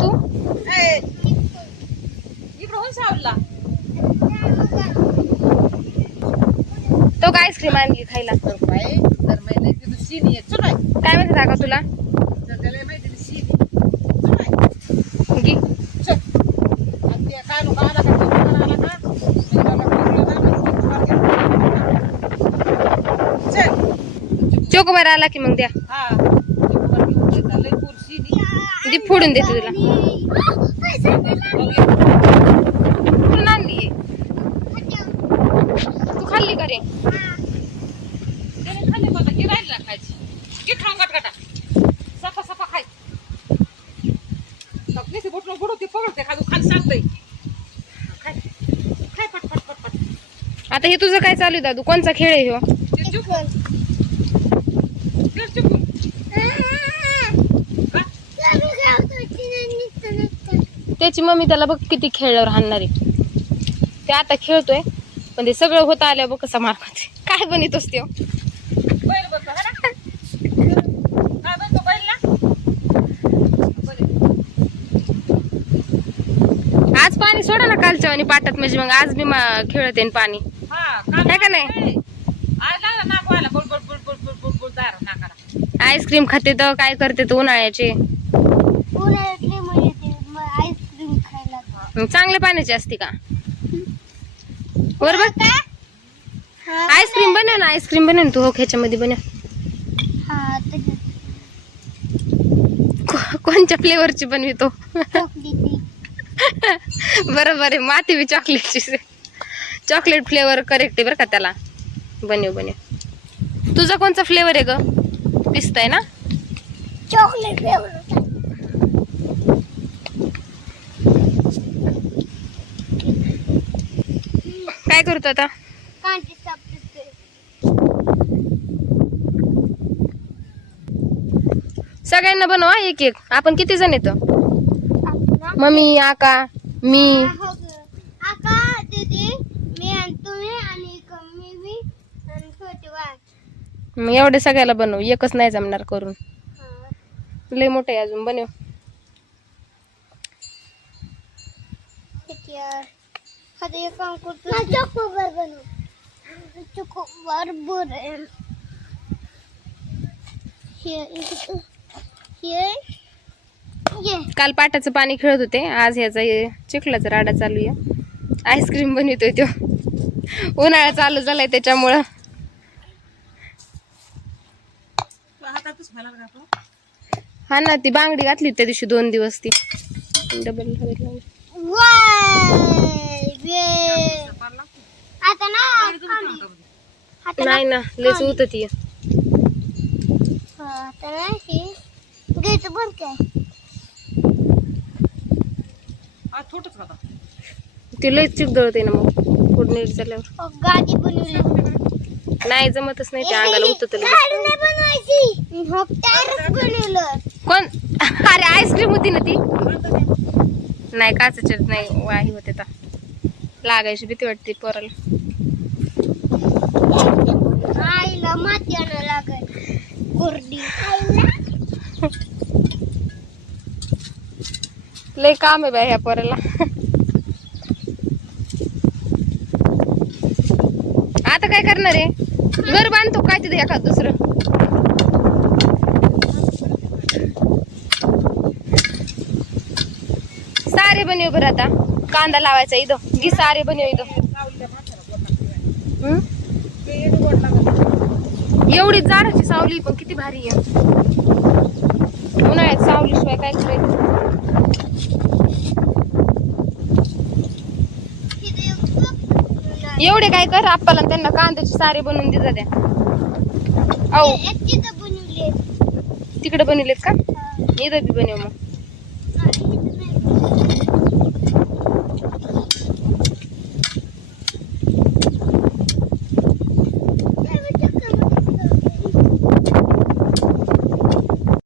तू इकडून सावला तो काय आईस्क्रीम आणली खायला तर काय तर महिने तिथं शिनी आहे चल काय माहिती का तुला तर त्याला माहिती शिनी चल घे. चल आणि ते काय लोक आला का आला का चल चोकोबार आला की मग द्या हा लय शिनी ती फोडून देते तुला कुठून आणली तू खाल्ली का रे त्याने खाल्ले मला की राहिला खायची की खाऊन गटगटा सपा सपा खाय नुसती बोटलं बुडवते पकडते खाली खाली सांगतोय खाय खाय पट पट पट पट आता हे तुझं काय चालू आहे दादू कोणचा खेळ आहे ह्यो ते चुकून ते चुकून त्याची मम्मी त्याला बघ किती खेळल्यावर हाणणार आहे ते आता खेळतोय पण ते सगळं होत आल्यावर बघ कसा मार खाते काय बनवतोस त्यो बैल बसतो है ना काय बनतो बैल ना आज पाणी सोडा ना कालच्या आणि पाटात म्हणजे मग आज मी खेळत येईन पाणी हा काय का नाही आज लागला नाक व्हायला boule boule boule boule boule boule boule दार नाकाला आईस्क्रीम खाते तर काय करते तर उन्हाळ्याचे आईस्क्रीम खायला चांगल्या पाण्याची असते का बरोबर आईस्क्रीम बनव ना आईस्क्रीम बनव ना तू हो ह्याच्यामध्ये बनव हा कोणत्या फ्लेवरची बनवितो चॉकलेटी बरोबर आहे माती बी चॉकलेटची चॉकलेट फ्लेवर करेक्ट आहे बरं का त्याला बनव बनव तुझा कोणचा फ्लेवर आहे ग पिस्ता आहे ना चॉकलेट फ्लेवर काय करतो आता कांची सापडते सगळ्यांना बनवा एक एक आपण किती जण येतो मम्मी आका मी आका दीदी मी आणि तुम्ही आणि मी बी आणि छोटी वाट मग एवढे सगळ्याला बनव एकच नाही जमणार करून लय मोठे आहे अजून बनव आता एक काम करतो चॉकोबार बनव चॉकोबार बरं हे काल पाटाचं पाणी खेळत होते आज ह्याचा चिखलाचा राडा चालू आहे आईस्क्रीम बनवतोय तो उन्हाळा चालू झालाय त्याच्यामुळं हातातच व्हायला लागला आपण हा ना ती बांगडी घातली त्या दिवशी 2 दिवस ती डबल आता ना नाही ना लयच होत ती आता ना हे घ्यायचं बंद काय आज थोडंच खाता ती लयच चिकदळते ना मग फोडणी झाल्यावर गादी बनवली नाही जमतच नाही त्या अंगाला होत गाडी नाही बनवायची हो टायरच बनवलं कोण अरे आईस्क्रीम होती ना ती नाही काचेच्या नाही वाही होते तर लागायची भीती वाटते पोराला आईला माती आणायला लागल कोरडी लय काम आहे बाय ह्या पोराला आता काय करणार आहे घर बांधतो काय तिथे एखाद दुसरं सारे बनव बरं आता कांदा लावायचा इथं घी सारे बनव इथं एवढी झाडाची सावली पण किती भारी आहे उन्हाळ्यात सावलीशिवाय काय करायचं एवढे काय कर आपल्याला त्यांना कांद्याचे सारे बनवून दे द्या औ बनवले तिकडे बनवलेत का इथं बी बनव मग